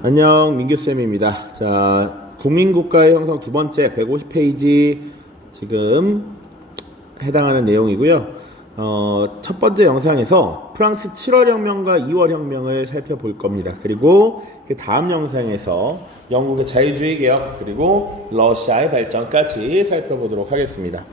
안녕, 민규쌤입니다. 자, 국민국가의 형성 두 번째 150페이지 지금 해당하는 내용이고요. 첫 번째 영상에서 프랑스 7월 혁명과 2월 혁명을 살펴볼 겁니다. 그리고 그 다음 영상에서 영국의 자유주의 개혁 그리고 러시아의 발전까지 살펴보도록 하겠습니다.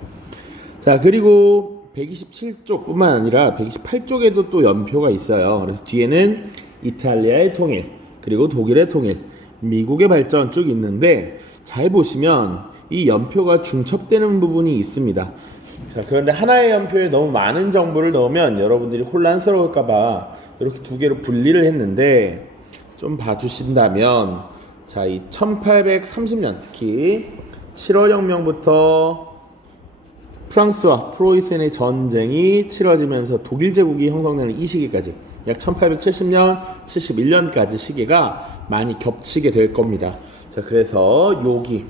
자, 그리고 127쪽뿐만 아니라 128쪽에도 또 연표가 있어요. 그래서 뒤에는 이탈리아의 통일, 그리고 독일의 통일, 미국의 발전 쭉 있는데 잘 보시면 이 연표가 중첩되는 부분이 있습니다. 자, 그런데 하나의 연표에 너무 많은 정보를 넣으면 여러분들이 혼란스러울까봐 이렇게 두 개로 분리를 했는데 좀 봐주신다면, 자, 이 1830년 특히 7월 혁명부터 프랑스와 프로이센의 전쟁이 치러지면서 독일 제국이 형성되는 이 시기까지 약 1870년, 71년까지 시기가 많이 겹치게 될 겁니다. 자, 그래서 여기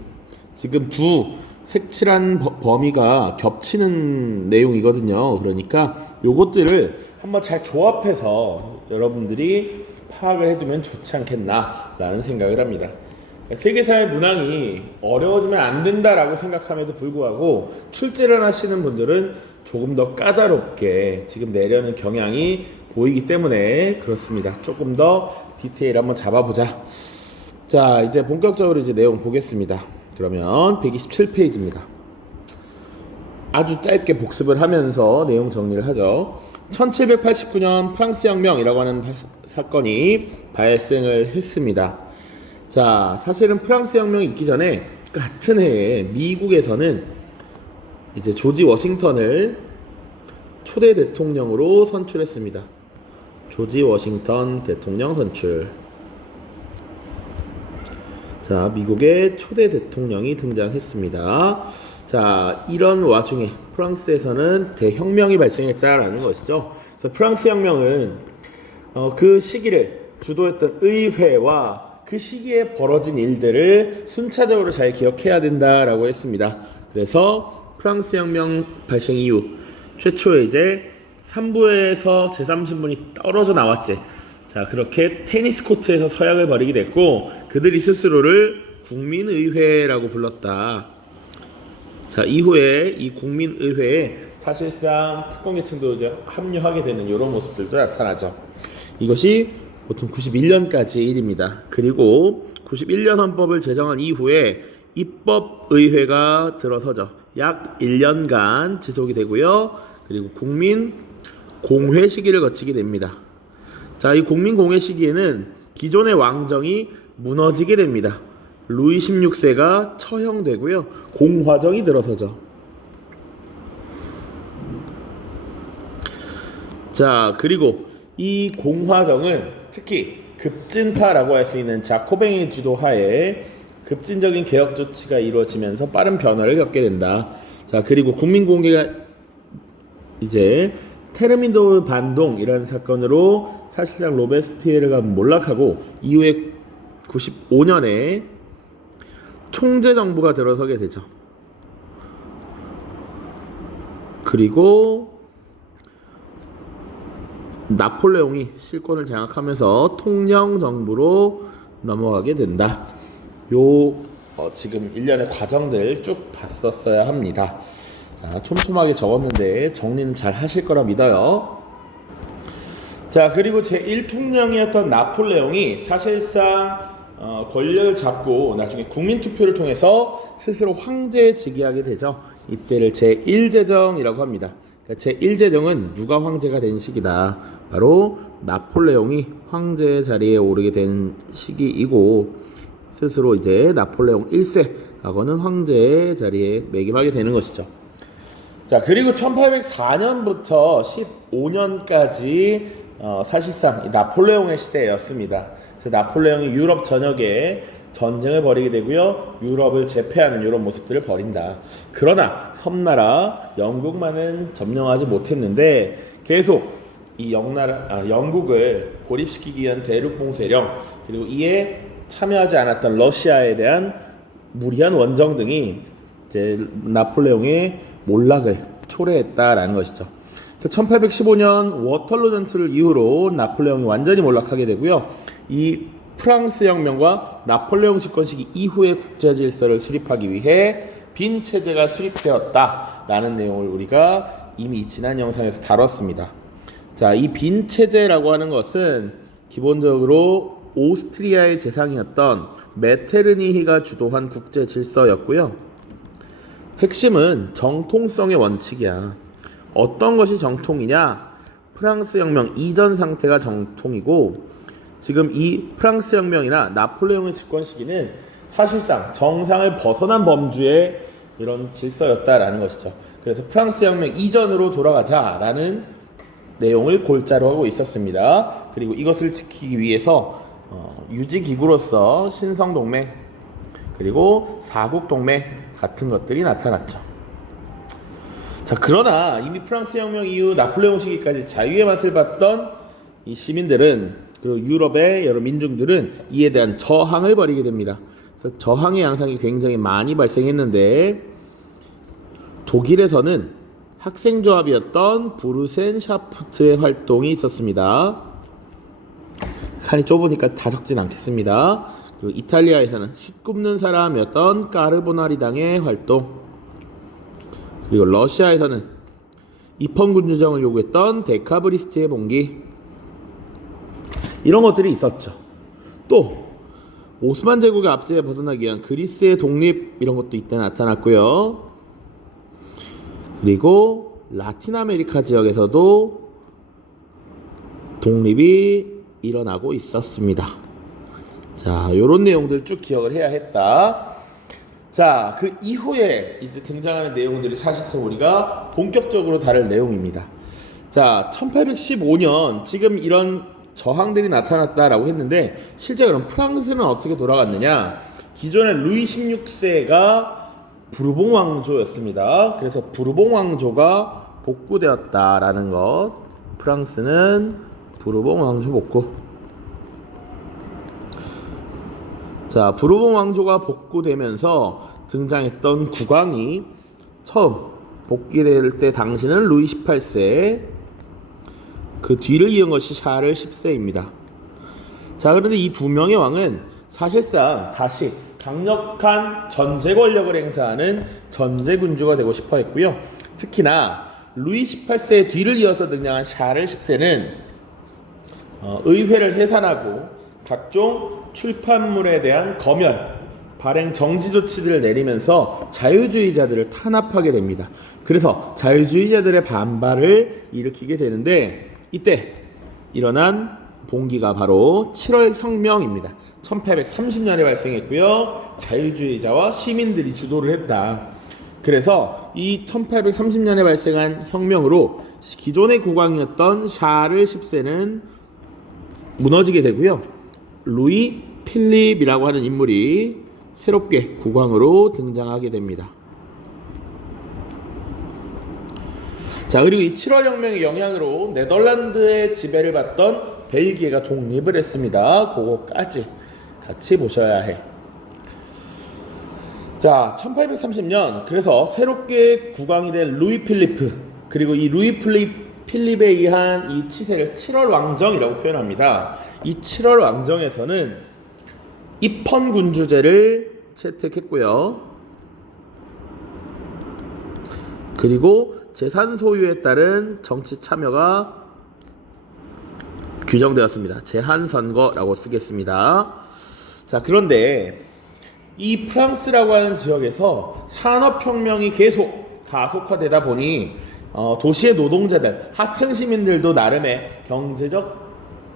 지금 두 색칠한 범위가 겹치는 내용이거든요. 그러니까 요것들을 한번 잘 조합해서 여러분들이 파악을 해두면 좋지 않겠나라는 생각을 합니다. 세계사의 문항이 어려워지면 안 된다라고 생각함에도 불구하고 출제를 하시는 분들은 조금 더 까다롭게 지금 내려는 경향이 보이기 때문에 그렇습니다. 조금 더 디테일 한번 잡아보자. 자, 이제 본격적으로 이제 내용 보겠습니다. 그러면 127페이지입니다. 아주 짧게 복습을 하면서 내용 정리를 하죠. 1789년 프랑스 혁명이라고 하는 사건이 발생을 했습니다. 자, 사실은 프랑스 혁명이 있기 전에 같은 해에 미국에서는 이제 조지 워싱턴을 초대 대통령으로 선출했습니다. 조지 워싱턴 대통령 선출. 자, 미국의 초대 대통령이 등장했습니다. 자, 이런 와중에 프랑스에서는 대혁명이 발생했다라는 것이죠. 그래서 프랑스 혁명은 그 시기를 주도했던 의회와 그 시기에 벌어진 일들을 순차적으로 잘 기억해야 된다라고 했습니다. 그래서 프랑스 혁명 발생 이후 최초에 이제 3부에서 제3신분이 떨어져 나왔지. 자, 그렇게 테니스 코트에서 서약을 벌이게 됐고 그들이 스스로를 국민의회라고 불렀다. 자, 이후에 이 국민의회에 사실상 특권계층도 이제 합류하게 되는 이런 모습들도 나타나죠. 이것이 보통 91년까지 일입니다. 그리고 91년 헌법을 제정한 이후에 입법의회가 들어서죠. 약 1년간 지속이 되고요. 그리고 국민 공회 시기를 거치게 됩니다. 자, 이 국민 공회 시기에는 기존의 왕정이 무너지게 됩니다. 루이 16세가 처형되고요. 공화정이 들어서죠. 자, 그리고 이 공화정은 특히 급진파라고 할 수 있는 자코뱅의 주도하에 급진적인 개혁 조치가 이루어지면서 빠른 변화를 겪게 된다. 자, 그리고 국민공개가 이제 테르미노 반동이라는 사건으로 사실상 로베스피에르가 몰락하고 이후에 95년에 총재 정부가 들어서게 되죠. 그리고 나폴레옹이 실권을 장악하면서 통영 정부로 넘어가게 된다. 지금 일련의 과정들 쭉 봤었어야 합니다. 자, 촘촘하게 적었는데 정리는 잘 하실 거라 믿어요. 자, 그리고 제1통령이었던 나폴레옹이 사실상 권력을 잡고 나중에 국민투표를 통해서 스스로 황제에 즉위하게 되죠. 이때를 제1제정이라고 합니다. 제1제정은 누가 황제가 된 시기다. 바로 나폴레옹이 황제 자리에 오르게 된 시기이고 스스로 이제 나폴레옹 1세하고는 황제 자리에 매김하게 되는 것이죠. 자, 그리고 1804년부터 15년까지 사실상 나폴레옹의 시대였습니다. 그래서 나폴레옹이 유럽 전역에 전쟁을 벌이게 되고요. 유럽을 제패하는 이런 모습들을 벌인다. 그러나 섬나라 영국만은 점령하지 못했는데 계속 이 영국을 고립시키기 위한 대륙 봉쇄령 그리고 이에 참여하지 않았던 러시아에 대한 무리한 원정 등이 이제 나폴레옹의 몰락을 초래했다라는 것이죠. 그래서 1815년 워털루 전투를 이후로 나폴레옹이 완전히 몰락하게 되고요. 이 프랑스 혁명과 나폴레옹 집권 시기 이후의 국제 질서를 수립하기 위해 빈 체제가 수립되었다라는 내용을 우리가 이미 지난 영상에서 다뤘습니다. 자, 이 빈 체제라고 하는 것은 기본적으로 오스트리아의 재상이었던 메테르니히가 주도한 국제 질서였고요. 핵심은 정통성의 원칙이야. 어떤 것이 정통이냐? 프랑스 혁명 이전 상태가 정통이고, 지금 이 프랑스 혁명이나 나폴레옹의 집권 시기는 사실상 정상을 벗어난 범주의 이런 질서였다라는 것이죠. 그래서 프랑스 혁명 이전으로 돌아가자라는 내용을 골자로 하고 있었습니다. 그리고 이것을 지키기 위해서 유지기구로서 신성동맹 그리고 사국동맹 같은 것들이 나타났죠. 자, 그러나 이미 프랑스 혁명 이후 나폴레옹 시기까지 자유의 맛을 봤던 이 시민들은, 그리고 유럽의 여러 민중들은 이에 대한 저항을 벌이게 됩니다. 그래서 저항의 양상이 굉장히 많이 발생했는데, 독일에서는 학생조합이었던 부르센 샤프트의 활동이 있었습니다. 칸이 좁으니까 다 적진 않겠습니다. 그리고 이탈리아에서는 숯 굽는 사람이었던 까르보나리당의 활동, 그리고 러시아에서는 입헌군주정을 요구했던 데카브리스트의 봉기, 이런 것들이 있었죠. 또 오스만 제국의 압제에 벗어나기 위한 그리스의 독립, 이런 것도 이때 나타났고요. 그리고 라틴 아메리카 지역에서도 독립이 일어나고 있었습니다. 자, 요런 내용들 쭉 기억을 해야 했다. 자, 그 이후에 이제 등장하는 내용들이 사실상 우리가 본격적으로 다룰 내용입니다. 자, 1815년 지금 이런 저항들이 나타났다라고 했는데, 실제 그럼 프랑스는 어떻게 돌아갔느냐? 기존의 루이 16세가 부르봉 왕조였습니다. 그래서 부르봉 왕조가 복구되었다라는 것. 프랑스는 부르봉 왕조 복구. 자, 부르봉 왕조가 복구되면서 등장했던 국왕이 처음 복귀될 때 당시는 루이 18세, 그 뒤를 이은 것이 샤를 10세입니다. 자, 그런데 이 두 명의 왕은 사실상 다시 강력한 전제 권력을 행사하는 전제군주가 되고 싶어 했고요. 특히나 루이 18세의 뒤를 이어서 등장한 샤를 10세는 의회를 해산하고 각종 출판물에 대한 검열, 발행 정지 조치들을 내리면서 자유주의자들을 탄압하게 됩니다. 그래서 자유주의자들의 반발을 일으키게 되는데, 이때 일어난 봉기가 바로 7월 혁명입니다. 1830년에 발생했고요. 자유주의자와 시민들이 주도를 했다. 그래서 이 1830년에 발생한 혁명으로 기존의 국왕이었던 샤를 10세는 무너지게 되고요. 루이 필립이라고 하는 인물이 새롭게 국왕으로 등장하게 됩니다. 자, 그리고 이 7월 혁명의 영향으로 네덜란드의 지배를 받던 벨기에가 독립을 했습니다. 그거까지 같이 보셔야 해. 자, 1830년 그래서 새롭게 국왕이 된 루이 필리프, 그리고 이 루이 필립에 의한 이 치세를 7월 왕정이라고 표현합니다. 이 7월 왕정에서는 입헌군주제를 채택했고요. 그리고 재산 소유에 따른 정치 참여가 규정되었습니다. 제한선거라고 쓰겠습니다. 자, 그런데 이 프랑스라고 하는 지역에서 산업혁명이 계속 가속화되다 보니 도시의 노동자들, 하층 시민들도 나름의 경제적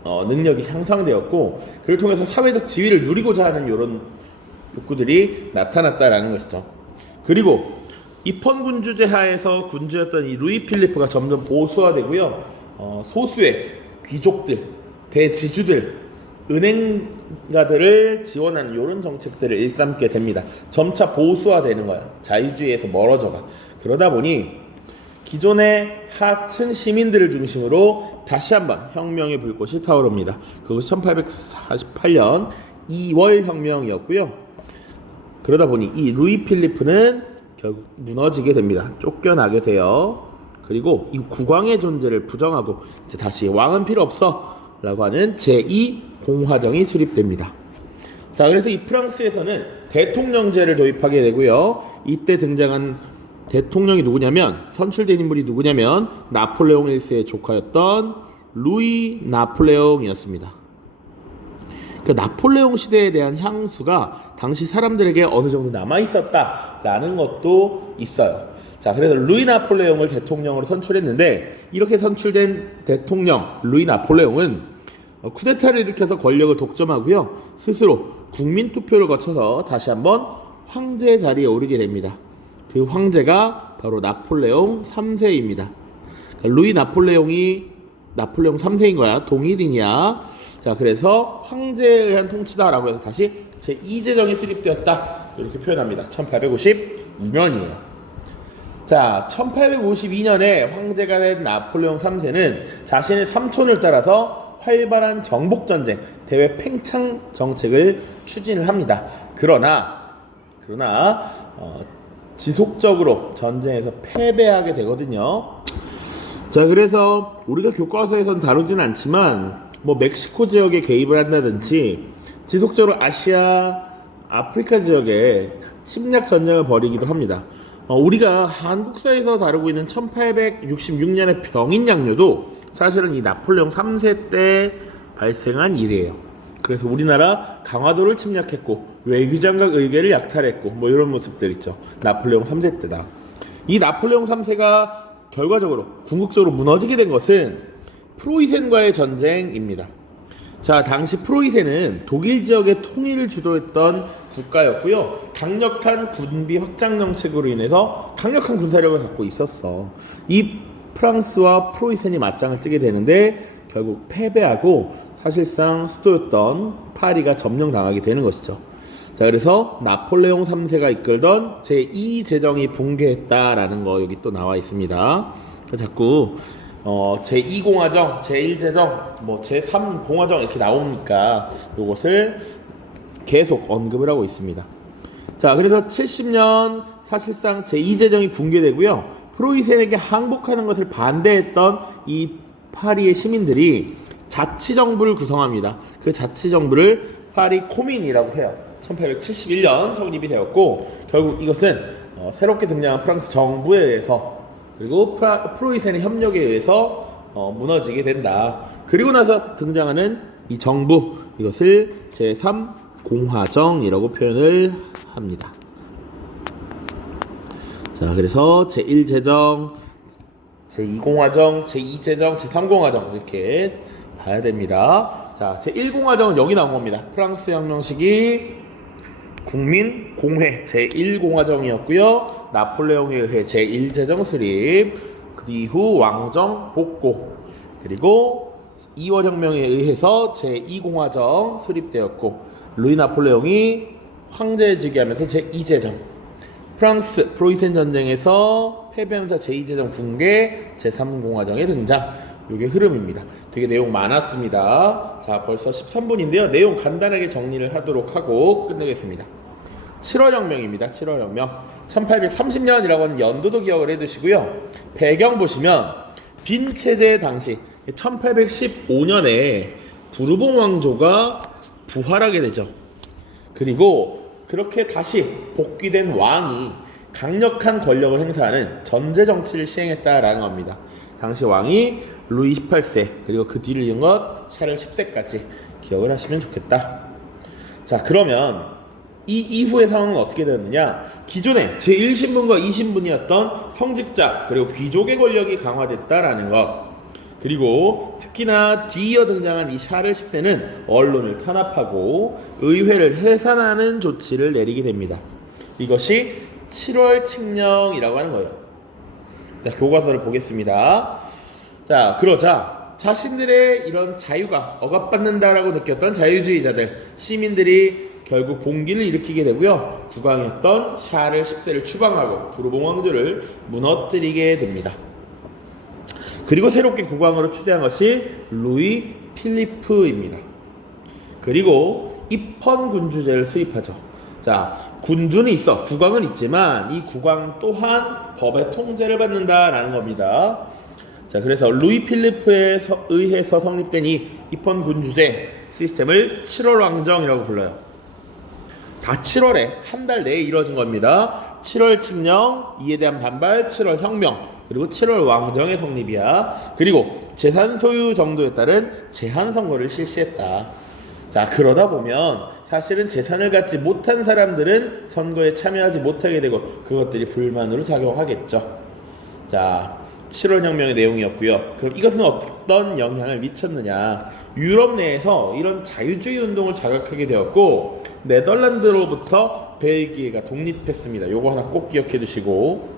능력이 향상되었고, 그를 통해서 사회적 지위를 누리고자 하는 이런 욕구들이 나타났다라는 것이죠. 그리고 입헌군주제 하에서 군주였던 이 루이 필리프가 점점 보수화되고요. 소수의 귀족들, 대지주들, 은행가들을 지원하는 이런 정책들을 일삼게 됩니다. 점차 보수화되는 거야. 자유주의에서 멀어져가. 그러다 보니 기존의 하층 시민들을 중심으로 다시 한번 혁명의 불꽃이 타오릅니다. 그것이 1848년 2월 혁명이었고요. 그러다 보니 이 루이 필리프는 결국 무너지게 됩니다. 쫓겨나게 돼요. 그리고 이 국왕의 존재를 부정하고 이제 다시 왕은 필요 없어, 라고 하는 제2 공화정이 수립됩니다. 자, 그래서 이 프랑스에서는 대통령제를 도입하게 되고요. 이때 등장한 대통령이 누구냐면, 선출된 인물이 누구냐면 나폴레옹 1세의 조카였던 루이 나폴레옹이었습니다. 그 나폴레옹 시대에 대한 향수가 당시 사람들에게 어느 정도 남아 있었다라는 것도 있어요. 자, 그래서 루이 나폴레옹을 대통령으로 선출했는데, 이렇게 선출된 대통령 루이 나폴레옹은 쿠데타를 일으켜서 권력을 독점하고요, 스스로 국민 투표를 거쳐서 다시 한번 황제 자리에 오르게 됩니다. 그 황제가 바로 나폴레옹 3세입니다. 루이 나폴레옹이 나폴레옹 3세인 거야, 동일인이야. 자, 그래서 황제에 의한 통치다라고 해서 다시 제2제정이 수립되었다, 이렇게 표현합니다. 1852년이에요. 자, 1852년에 황제가 된 나폴레옹 3세는 자신의 삼촌을 따라서 활발한 정복전쟁, 대외 팽창 정책을 추진을 합니다. 그러나 지속적으로 전쟁에서 패배하게 되거든요. 자, 그래서 우리가 교과서에서는 다루진 않지만 멕시코 지역에 개입을 한다든지 지속적으로 아시아, 아프리카 지역에 침략 전쟁을 벌이기도 합니다. 우리가 한국사에서 다루고 있는 1866년의 병인양요도 사실은 이 나폴레옹 3세 때 발생한 일이에요. 그래서 우리나라 강화도를 침략했고 외교장각 의궤를 약탈했고 이런 모습들 있죠. 나폴레옹 3세 때다. 이 나폴레옹 3세가 결과적으로 궁극적으로 무너지게 된 것은 프로이센과의 전쟁입니다. 자, 당시 프로이센은 독일 지역의 통일을 주도했던 국가였고요. 강력한 군비 확장 정책으로 인해서 강력한 군사력을 갖고 있었어. 이 프랑스와 프로이센이 맞짱을 뜨게 되는데 결국 패배하고 사실상 수도였던 파리가 점령당하게 되는 것이죠. 자, 그래서 나폴레옹 3세가 이끌던 제2제정이 붕괴했다라는 거 여기 또 나와 있습니다. 자꾸 제2공화정, 제1제정, 제3공화정 이렇게 나오니까 이것을 계속 언급을 하고 있습니다. 자, 그래서 70년 사실상 제2제정이 붕괴되고요. 프로이센에게 항복하는 것을 반대했던 이 파리의 시민들이 자치정부를 구성합니다. 그 자치정부를 파리 코민이라고 해요. 1871년 성립이 되었고, 결국 이것은 새롭게 등장한 프랑스 정부에 의해서, 그리고 프로이센의 협력에 의해서 무너지게 된다. 그리고 나서 등장하는 이 정부, 이것을 제3공화정이라고 표현을 합니다. 자, 그래서 제1제정, 제2공화정, 제2제정, 제3공화정 이렇게 봐야 됩니다. 자, 제1공화정은 여기 나온 겁니다. 프랑스 혁명 시기 국민 공회 제1공화정이었고요. 나폴레옹에 의해 제1제정 수립, 그 이후 왕정 복고, 그리고 2월 혁명에 의해서 제2공화정 수립되었고, 루이 나폴레옹이 황제직위 하면서 제2제정, 프랑스 프로이센 전쟁에서 패배하면서 제2제정 붕괴, 제3공화정의 등장, 이게 흐름입니다. 되게 내용 많았습니다. 자, 벌써 13분인데요. 내용 간단하게 정리를 하도록 하고 끝내겠습니다. 7월 혁명입니다. 7월 혁명. 1830년이라고 하는 연도도 기억을 해두시고요. 배경 보시면 빈 체제 당시 1815년에 부르봉 왕조가 부활하게 되죠. 그리고 그렇게 다시 복귀된 왕이 강력한 권력을 행사하는 전제 정치를 시행했다라는 겁니다. 당시 왕이 루이 18세, 그리고 그 뒤를 이은 것 샤를 10세까지 기억을 하시면 좋겠다. 자, 그러면 이 이후의 상황은 어떻게 되었느냐? 기존에 제1신분과 2신분이었던 성직자 그리고 귀족의 권력이 강화됐다라는 것, 그리고 특히나 뒤이어 등장한 이 샤를 10세는 언론을 탄압하고 의회를 해산하는 조치를 내리게 됩니다. 이것이 7월 칙령이라고 하는 거예요. 자, 교과서를 보겠습니다. 자, 그러자 자신들의 이런 자유가 억압받는다라고 느꼈던 자유주의자들, 시민들이 결국 봉기를 일으키게 되고요. 국왕이었던 샤를 10세를 추방하고 부르봉 왕조를 무너뜨리게 됩니다. 그리고 새롭게 국왕으로 추대한 것이 루이 필리프입니다. 그리고 입헌 군주제를 수립하죠. 자, 군주는 있어, 국왕은 있지만 이 국왕 또한 법의 통제를 받는다라는 겁니다. 자, 그래서 루이 필리프에 의해서 성립된 이 입헌 군주제 시스템을 7월 왕정이라고 불러요. 다 7월에 한 달 내에 이루어진 겁니다. 7월 칙령, 이에 대한 반발, 7월 혁명, 그리고 7월 왕정의 성립이야. 그리고 재산 소유 정도에 따른 제한 선거를 실시했다. 자, 그러다 보면 사실은 재산을 갖지 못한 사람들은 선거에 참여하지 못하게 되고 그것들이 불만으로 작용하겠죠. 자, 7월 혁명의 내용이었고요. 그럼 이것은 어떤 영향을 미쳤느냐? 유럽 내에서 이런 자유주의 운동을 자극하게 되었고 네덜란드로부터 벨기에가 독립했습니다. 요거 하나 꼭 기억해 두시고,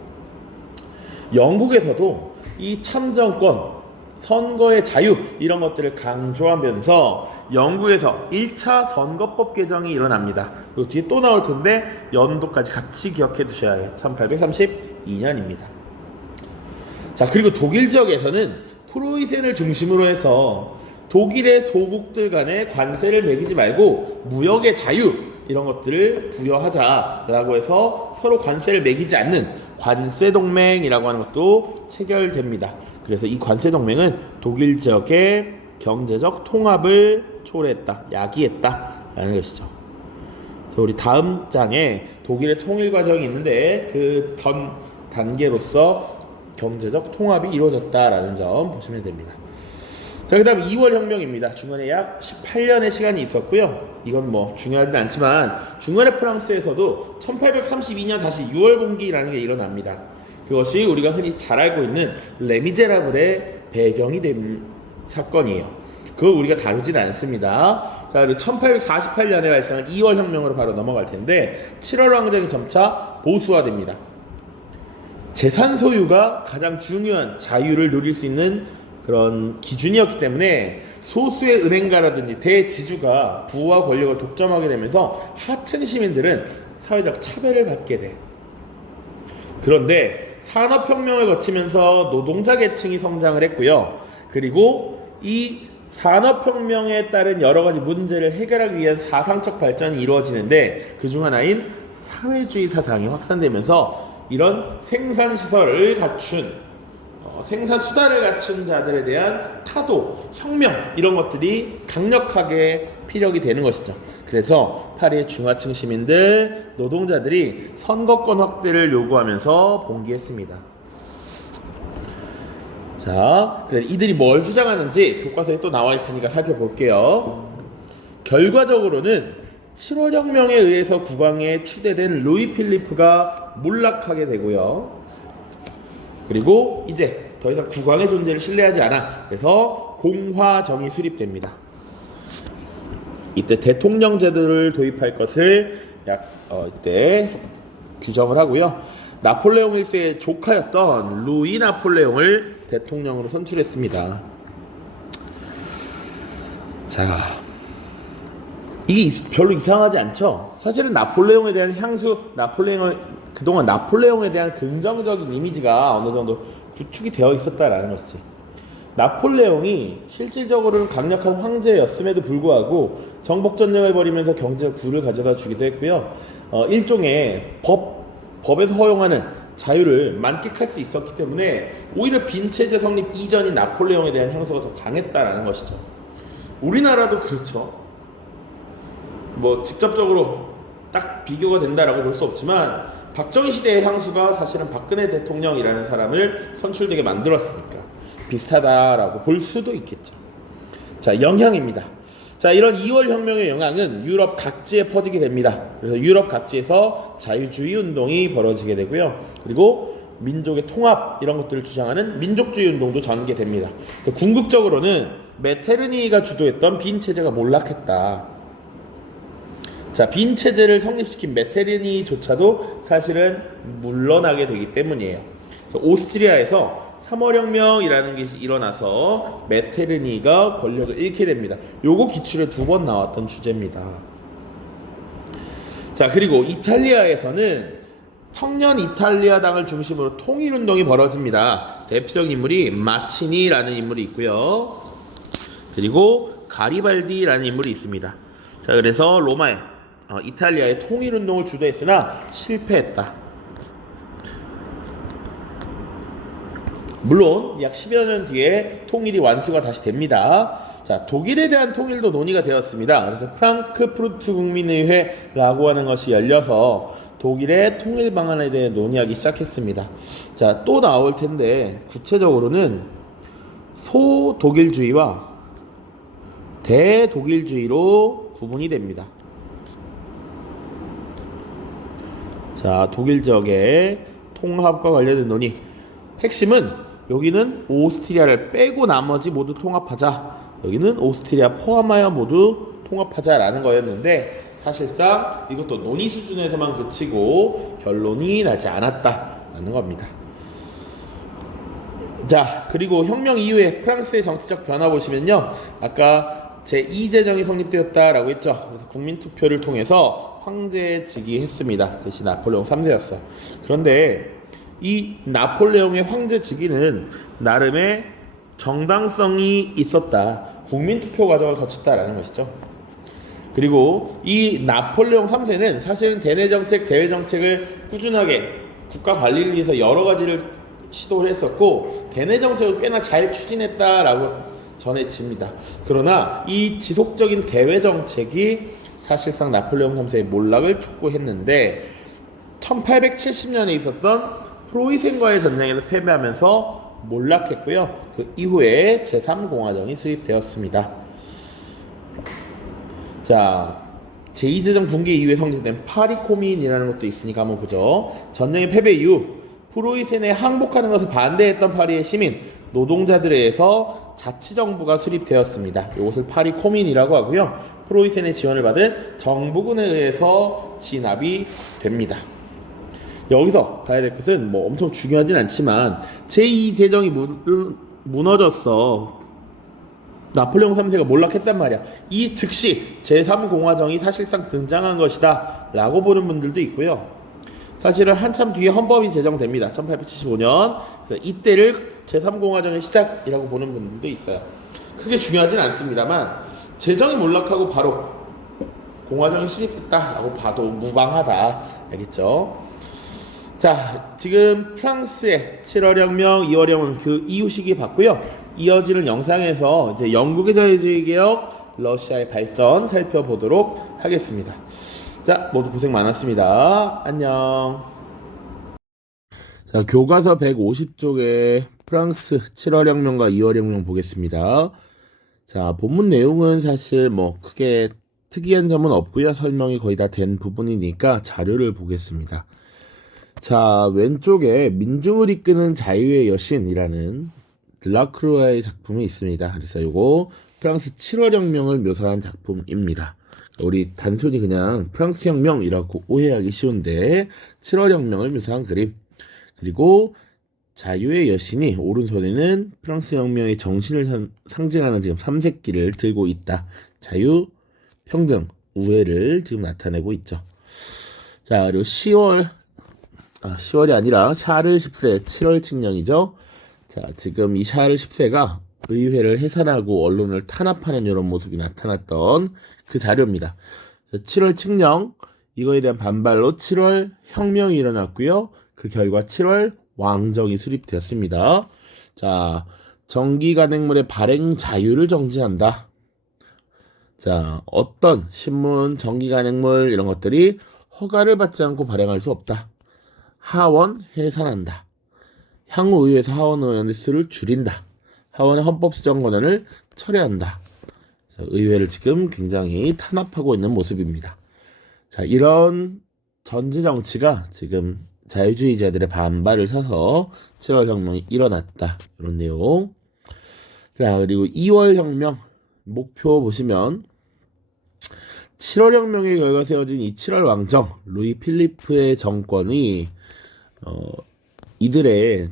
영국에서도 이 참정권, 선거의 자유 이런 것들을 강조하면서 영국에서 1차 선거법 개정이 일어납니다. 그리고 뒤에 또 나올 텐데 연도까지 같이 기억해 두셔야 해요. 1832년입니다. 자, 그리고 독일 지역에서는 프로이센을 중심으로 해서 독일의 소국들 간에 관세를 매기지 말고 무역의 자유 이런 것들을 부여하자라고 해서 서로 관세를 매기지 않는 관세동맹이라고 하는 것도 체결됩니다. 그래서 이 관세동맹은 독일 지역의 경제적 통합을 초래했다, 야기했다라는 것이죠. 그래서 우리 다음 장에 독일의 통일 과정이 있는데 그 전 단계로서 경제적 통합이 이루어졌다라는 점 보시면 됩니다. 자, 그 다음 2월 혁명입니다. 중간에 약 18년의 시간이 있었고요. 이건 뭐 중요하진 않지만 중간에 프랑스에서도 1832년 다시 6월 봉기라는 게 일어납니다. 그것이 우리가 흔히 잘 알고 있는 레미제라블의 배경이 된 사건이에요. 그걸 우리가 다루진 않습니다. 자, 그리고 1848년에 발생한 2월 혁명으로 바로 넘어갈 텐데 7월 왕정이 점차 보수화됩니다. 재산 소유가 가장 중요한 자유를 누릴 수 있는 그런 기준이었기 때문에 소수의 은행가라든지 대지주가 부와 권력을 독점하게 되면서 하층 시민들은 사회적 차별을 받게 돼. 그런데 산업혁명을 거치면서 노동자 계층이 성장을 했고요. 그리고 이 산업혁명에 따른 여러 가지 문제를 해결하기 위한 사상적 발전이 이루어지는데 그중 하나인 사회주의 사상이 확산되면서 이런 생산시설을 갖춘 생산수단을 갖춘 자들에 대한 타도, 혁명 이런 것들이 강력하게 피력이 되는 것이죠. 그래서 파리의 중하층 시민들, 노동자들이 선거권 확대를 요구하면서 봉기했습니다. 자, 그래서 이들이 뭘 주장하는지 교과서에 또 나와 있으니까 살펴볼게요. 결과적으로는 7월 혁명에 의해서 국왕에 추대된 루이 필리프가 몰락하게 되고요. 그리고 이제 더 이상 국왕의 존재를 신뢰하지 않아. 그래서 공화정이 수립됩니다. 이때 대통령 제도를 도입할 것을 이때 규정을 하고요. 나폴레옹 1세의 조카였던 루이 나폴레옹을 대통령으로 선출했습니다. 자, 이게 별로 이상하지 않죠? 사실은 나폴레옹에 대한 그동안 나폴레옹에 대한 긍정적인 이미지가 어느 정도 구축이 되어 있었다라는 것이지. 나폴레옹이 실질적으로는 강력한 황제였음에도 불구하고 정복전쟁을 벌이면서 경제적 부를 가져다 주기도 했고요. 일종의 법에서 허용하는 자유를 만끽할 수 있었기 때문에 오히려 빈체제 성립 이전인 나폴레옹에 대한 향수가 더 강했다라는 것이죠. 우리나라도 그렇죠. 뭐 직접적으로 딱 비교가 된다라고 볼 수 없지만 박정희 시대의 향수가 사실은 박근혜 대통령이라는 사람을 선출되게 만들었으니까 비슷하다라고 볼 수도 있겠죠. 자, 영향입니다. 자, 이런 2월 혁명의 영향은 유럽 각지에 퍼지게 됩니다. 그래서 유럽 각지에서 자유주의 운동이 벌어지게 되고요. 그리고 민족의 통합 이런 것들을 주장하는 민족주의 운동도 전개됩니다. 궁극적으로는 메테르니가 주도했던 빈체제가 몰락했다. 자, 빈체제를 성립시킨 메테르니조차도 사실은 물러나게 되기 때문이에요. 오스트리아에서 3월 혁명이라는 것이 일어나서 메테르니가 권력을 잃게 됩니다. 요거 기출에 2번 나왔던 주제입니다. 자, 그리고 이탈리아에서는 청년 이탈리아당을 중심으로 통일운동이 벌어집니다. 대표적인 인물이 마치니라는 인물이 있고요. 그리고 가리발디라는 인물이 있습니다. 자, 그래서 로마에 이탈리아의 통일운동을 주도했으나 실패했다. 물론 약 10여 년 뒤에 통일이 완수가 다시 됩니다. 자, 독일에 대한 통일도 논의가 되었습니다. 그래서 프랑크푸르트 국민의회라고 하는 것이 열려서 독일의 통일 방안에 대해 논의하기 시작했습니다. 자, 또 나올 텐데 구체적으로는 소독일주의와 대독일주의로 구분이 됩니다. 자, 독일 지역의 통합과 관련된 논의. 핵심은 여기는 오스트리아를 빼고 나머지 모두 통합하자. 여기는 오스트리아 포함하여 모두 통합하자라는 거였는데 사실상 이것도 논의 수준에서만 그치고 결론이 나지 않았다라는 겁니다. 자, 그리고 혁명 이후에 프랑스의 정치적 변화 보시면요. 아까 제2제정이 성립되었다라고 했죠. 그래서 국민투표를 통해서 황제직이 했습니다. 대신 나폴레옹 3세였어요. 그런데 이 나폴레옹의 황제직위는 나름의 정당성이 있었다. 국민투표 과정을 거쳤다라는 것이죠. 그리고 이 나폴레옹 3세는 사실은 대내정책, 대외정책을 꾸준하게 국가 관리를 위해서 여러 가지를 시도를 했었고 대내정책을 꽤나 잘 추진했다라고 전해집니다. 그러나 이 지속적인 대외정책이 사실상 나폴레옹 3세의 몰락을 촉구했는데 1870년에 있었던 프로이센과의 전쟁에서 패배하면서 몰락했고요. 그 이후에 제3공화정이 수립되었습니다. 자, 제2제정 붕괴 이후에 성립된 파리 코민이라는 것도 있으니까 한번 보죠. 전쟁의 패배 이후 프로이센에 항복하는 것을 반대했던 파리의 시민, 노동자들에 의해서 자치정부가 수립되었습니다. 이것을 파리 코민이라고 하고요. 프로이센의 지원을 받은 정부군에 의해서 진압이 됩니다. 여기서 봐야 될 것은 뭐 엄청 중요하진 않지만 제2제정이 무너졌어. 나폴레옹 3세가 몰락했단 말이야. 이 즉시 제3공화정이 사실상 등장한 것이다 라고 보는 분들도 있고요. 사실은 한참 뒤에 헌법이 제정됩니다. 1875년. 그래서 이때를 제3공화정의 시작이라고 보는 분들도 있어요. 크게 중요하진 않습니다만 제정이 몰락하고 바로 공화정이 수립됐다라고 봐도 무방하다. 알겠죠? 자, 지금 프랑스의 7월 혁명, 2월 혁명 그 이후 시기 봤고요. 이어지는 영상에서 이제 영국의 자유주의 개혁, 러시아의 발전 살펴보도록 하겠습니다. 자, 모두 고생 많았습니다. 안녕. 자, 교과서 150쪽에 프랑스 7월 혁명과 2월 혁명 보겠습니다. 자, 본문 내용은 사실 뭐 크게 특이한 점은 없고요. 설명이 거의 다 된 부분이니까 자료를 보겠습니다. 자, 왼쪽에 민중을 이끄는 자유의 여신이라는 드라크루아의 작품이 있습니다. 그래서 요거 프랑스 7월 혁명을 묘사한 작품입니다. 우리 단순히 그냥 프랑스 혁명이라고 오해하기 쉬운데 7월 혁명을 묘사한 그림. 그리고 자유의 여신이 오른손에는 프랑스 혁명의 정신을 상징하는 지금 삼색기를 들고 있다. 자유, 평등, 우애를 지금 나타내고 있죠. 자, 그리고 10월이 아니라 샤를 10세 7월 칙령이죠. 자, 지금 이 샤를 10세가 의회를 해산하고 언론을 탄압하는 이런 모습이 나타났던 그 자료입니다. 7월 칙령, 이거에 대한 반발로 7월 혁명이 일어났고요. 그 결과 7월 왕정이 수립되었습니다. 자, 정기 간행물의 발행 자유를 정지한다. 자, 어떤 신문, 정기 간행물 이런 것들이 허가를 받지 않고 발행할 수 없다. 하원 해산한다. 향후 의회에서 하원 의원의 수를 줄인다. 하원의 헌법 수정 권한을 철회한다. 자, 의회를 지금 굉장히 탄압하고 있는 모습입니다. 자, 이런 전제 정치가 지금 자유주의자들의 반발을 사서 7월 혁명이 일어났다. 이런 내용. 자, 그리고 2월 혁명 목표 보시면 7월 혁명의 결과 세워진 이 7월 왕정 루이 필리프의 정권이 이들의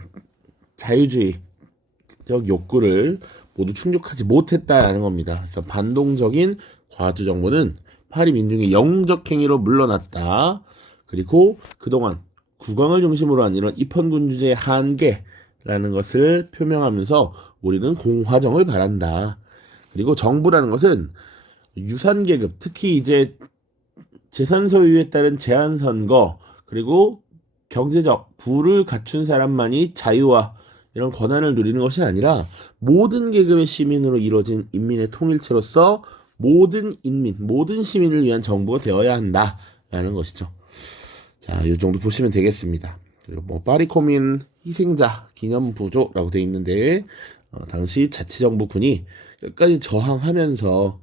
자유주의적 욕구를 모두 충족하지 못했다라는 겁니다. 그래서 반동적인 과주 정부는 파리 민중의 영웅적 행위로 물러났다. 그리고 그동안 국왕을 중심으로 한 이런 입헌군주제의 한계라는 것을 표명하면서 우리는 공화정을 바란다. 그리고 정부라는 것은 유산계급, 특히 이제 재산 소유에 따른 제한선거, 그리고 경제적 부를 갖춘 사람만이 자유와 이런 권한을 누리는 것이 아니라 모든 계급의 시민으로 이루어진 인민의 통일체로서 모든 인민, 모든 시민을 위한 정부가 되어야 한다라는 것이죠. 자, 이 정도 보시면 되겠습니다. 그리고 뭐 파리코민 희생자 기념부조라고 되어 있는데 당시 자치정부군이 끝까지 저항하면서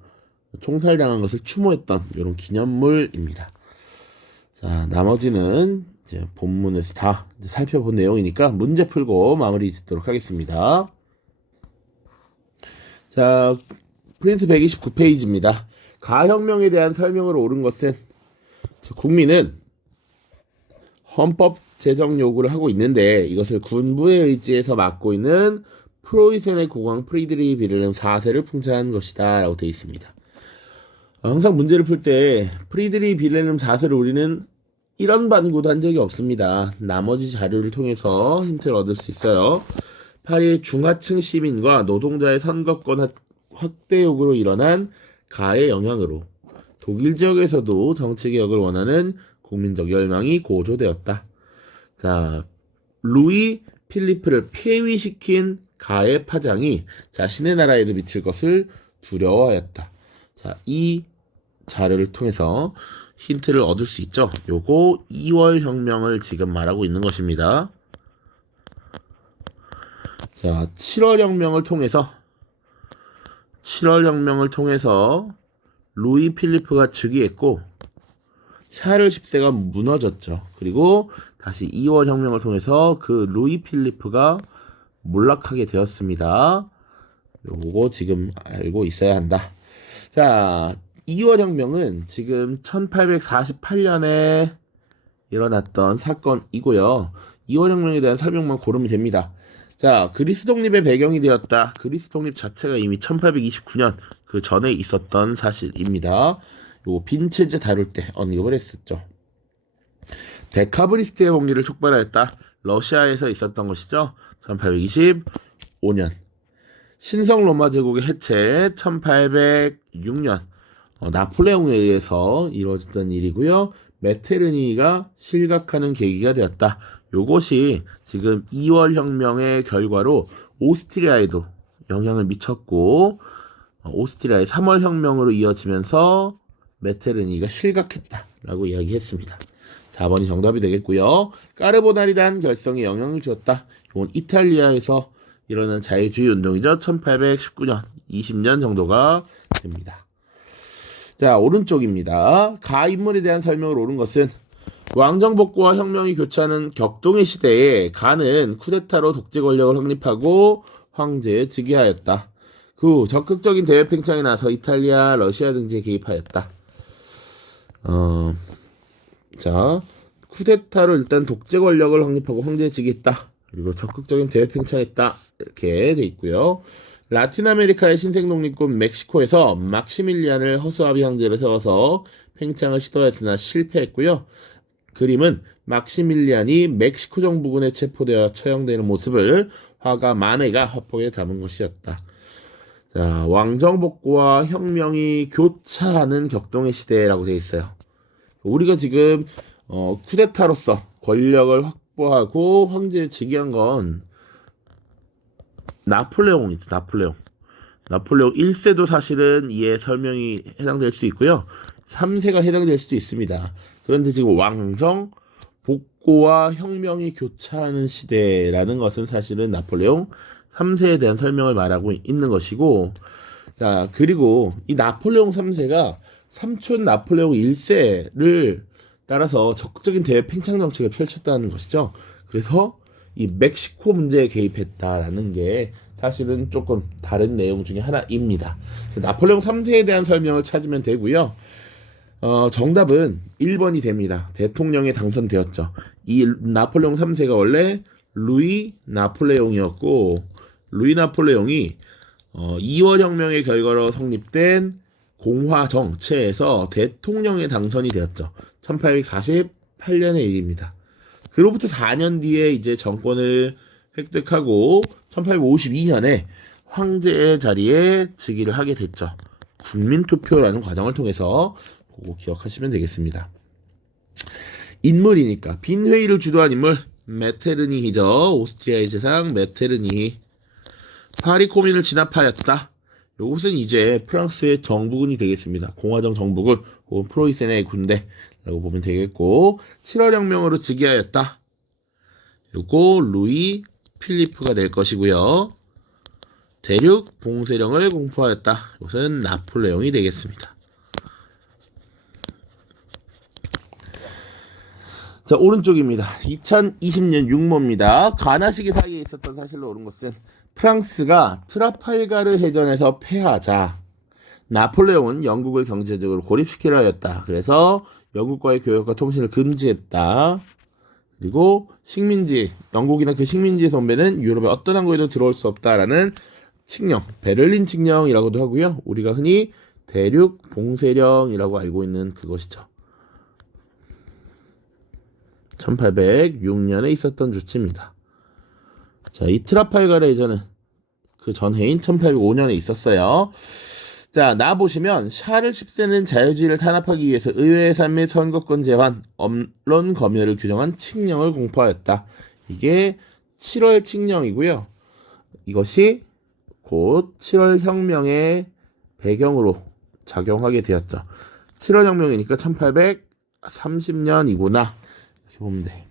총살당한 것을 추모했던 이런 기념물입니다. 자, 나머지는 이제 본문에서 다 이제 살펴본 내용이니까 문제 풀고 마무리 짓도록 하겠습니다. 자, 프린트 129페이지입니다. 가혁명에 대한 설명을 옳은 것은 국민은 헌법 제정 요구를 하고 있는데 이것을 군부의 의지에서 맡고 있는 프로이센의 국왕 프리드리히 빌헬름 4세를 풍자한 것이다 라고 되어 있습니다. 항상 문제를 풀 때 프리드리히 빌헬름 4세를 우리는 이런 반고도 한 적이 없습니다. 나머지 자료를 통해서 힌트를 얻을 수 있어요. 파리의 중하층 시민과 노동자의 선거권 확대 요구로 일어난 가의 영향으로 독일 지역에서도 정치개혁을 원하는 국민적 열망이 고조되었다. 자, 루이 필리프를 폐위시킨 가의 파장이 자신의 나라에도 미칠 것을 두려워하였다. 자, 이 자료를 통해서 힌트를 얻을 수 있죠. 요거 2월 혁명을 지금 말하고 있는 것입니다. 자, 7월 혁명을 통해서 루이 필리프가 즉위했고 샤를 10세가 무너졌죠. 그리고 다시 2월 혁명을 통해서 그 루이 필리프가 몰락하게 되었습니다. 요거 지금 알고 있어야 한다. 자, 2월 혁명은 지금 1848년에 일어났던 사건이고요. 2월 혁명에 대한 설명만 고르면 됩니다. 자, 그리스 독립의 배경이 되었다. 그리스 독립 자체가 이미 1829년 그 전에 있었던 사실입니다. 요 빈체제 다룰 때 언급을 했었죠. 데카브리스트의 봉기를 촉발하였다. 러시아에서 있었던 것이죠. 1825년. 신성 로마 제국의 해체 1806년. 나폴레옹에 의해서 이루어졌던 일이고요. 메테르니가 실각하는 계기가 되었다. 요것이 지금 2월 혁명의 결과로 오스트리아에도 영향을 미쳤고 오스트리아의 3월 혁명으로 이어지면서 메테르니가 실각했다라고 이야기했습니다. 4번이 정답이 되겠고요. 까르보나리란 결성에 영향을 주었다. 이건 이탈리아에서 일어난 자유주의 운동이죠. 1819년, 20년 정도가 됩니다. 자, 오른쪽입니다. 가 인물에 대한 설명을 옳은 것은 왕정 복구와 혁명이 교차하는 격동의 시대에 가는 쿠데타로 독재 권력을 확립하고 황제에 즉위하였다. 그 후 적극적인 대외 팽창에 나서 이탈리아, 러시아 등지에 개입하였다. 자, 쿠데타로 일단 독재 권력을 확립하고 황제에 즉위했다. 그리고 적극적인 대외 팽창했다. 이렇게 돼 있고요. 라틴 아메리카의 신생 독립군 멕시코에서 막시밀리안을 허수아비 황제로 세워서 팽창을 시도했으나 실패했고요. 그림은 막시밀리안이 멕시코 정부군에 체포되어 처형되는 모습을 화가 마네가 화폭에 담은 것이었다. 자, 왕정 복구와 혁명이 교차하는 격동의 시대라고 되어 있어요. 우리가 지금 쿠데타로서 권력을 확보하고 황제에 즉위한 건 나폴레옹이죠. 나폴레옹 1세도 사실은 이에 설명이 해당될 수 있고요. 3세가 해당될 수도 있습니다. 그런데 지금 왕정 복고와 혁명이 교차하는 시대라는 것은 사실은 나폴레옹 3세에 대한 설명을 말하고 있는 것이고, 자, 그리고 이 나폴레옹 3세가 삼촌 나폴레옹 1세를 따라서 적극적인 대외 팽창 정책을 펼쳤다는 것이죠. 그래서 이 멕시코 문제에 개입했다라는 게 사실은 조금 다른 내용 중에 하나입니다. 그래서 나폴레옹 3세에 대한 설명을 찾으면 되고요. 정답은 1번이 됩니다. 대통령에 당선되었죠. 이 나폴레옹 3세가 원래 루이 나폴레옹이었고, 루이 나폴레옹이 2월 혁명의 결과로 성립된 공화 정체에서 대통령에 당선이 되었죠. 1848년의 일입니다. 그로부터 4년 뒤에 이제 정권을 획득하고 1852년에 황제의 자리에 즉위를 하게 됐죠. 국민투표라는 과정을 통해서 그거 기억하시면 되겠습니다. 인물이니까 빈 회의를 주도한 인물 메테르니히죠. 오스트리아의 재상 메테르니히. 파리 코민을 진압하였다. 이것은 이제 프랑스의 정부군이 되겠습니다. 공화정 정부군 혹은 프로이센의 군대라고 보면 되겠고 7월 혁명으로 즉위하였다. 요거 루이 필리프가 될 것이고요. 대륙 봉쇄령을 공포하였다. 이것은 나폴레옹이 되겠습니다. 자, 오른쪽입니다. 2020년 육모입니다. 가나 시기 사이에 있었던 사실로 옳은 것은 프랑스가 트라팔가르 해전에서 패하자 나폴레옹은 영국을 경제적으로 고립시키려 하였다. 그래서 영국과의 교역과 통신을 금지했다. 그리고 식민지, 영국이나 그 식민지의 선배는 유럽의 어떤 항구에도 들어올 수 없다라는 칙령, 베를린 칙령이라고도 하고요. 우리가 흔히 대륙 봉쇄령이라고 알고 있는 그것이죠. 1806년에 있었던 조치입니다. 자, 이 트라팔가르 해전은 그 전해인 1805년에 있었어요. 자, 나 보시면 샤를 10세는 자유주의를 탄압하기 위해서 의회 삶의 선거권 제한, 언론 검열을 규정한 칙령을 공포하였다. 이게 7월 칙령이고요. 이것이 곧 7월 혁명의 배경으로 작용하게 되었죠. 7월 혁명이니까 1830년이구나. 이렇게 보면 돼.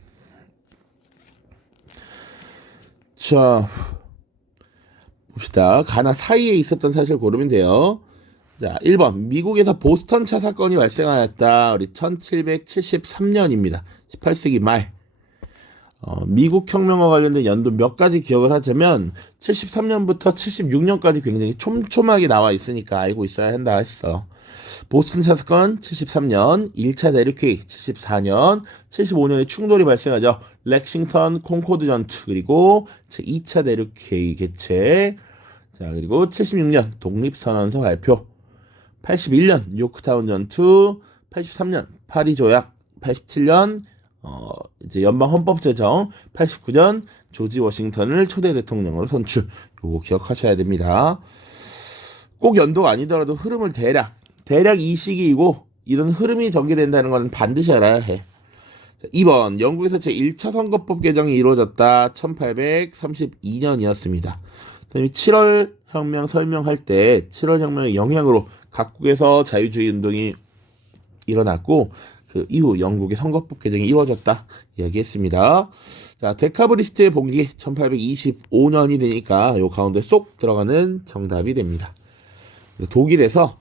자, 봅시다. 가나 사이에 있었던 사실 고르면 돼요. 자, 1번. 미국에서 보스턴 차 사건이 발생하였다. 우리 1773년입니다. 18세기 말. 미국 혁명과 관련된 연도 몇 가지 기억을 하자면 73년부터 76년까지 굉장히 촘촘하게 나와 있으니까 알고 있어야 한다 했어. 보스턴 차 사건 73년, 1차 대륙회의 74년, 75년에 충돌이 발생하죠. 렉싱턴 콩코드 전투, 그리고 2차 대륙회의 개최. 자, 그리고 76년 독립선언서 발표. 81년 요크타운 전투, 83년 파리 조약, 87년 이제 연방 헌법 제정, 89년 조지 워싱턴을 초대 대통령으로 선출. 요거 기억하셔야 됩니다. 꼭 연도가 아니더라도 흐름을 대략 이 시기이고 이런 흐름이 전개된다는 것은 반드시 알아야 해. 자, 2번. 영국에서 제1차 선거법 개정이 이루어졌다. 1832년이었습니다. 7월 혁명 설명할 때 7월 혁명의 영향으로 각국에서 자유주의 운동이 일어났고 그 이후 영국의 선거법 개정이 이루어졌다 이야기했습니다. 자, 데카브리스트의 봉기 1825년이 되니까 요 가운데 쏙 들어가는 정답이 됩니다. 독일에서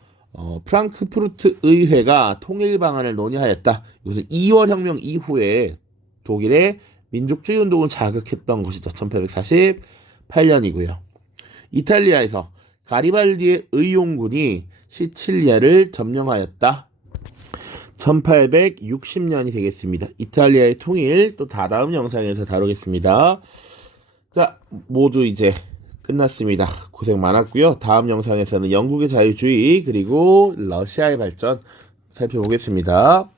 프랑크푸르트 의회가 통일 방안을 논의하였다. 이것은 2월 혁명 이후에 독일의 민족주의 운동을 자극했던 것이죠. 1848년이고요. 이탈리아에서 가리발디의 의용군이 시칠리아를 점령하였다. 1860년이 되겠습니다. 이탈리아의 통일 또 다다음 영상에서 다루겠습니다. 자, 모두 이제 끝났습니다. 고생 많았고요. 다음 영상에서는 영국의 자유주의 그리고 러시아의 발전 살펴보겠습니다.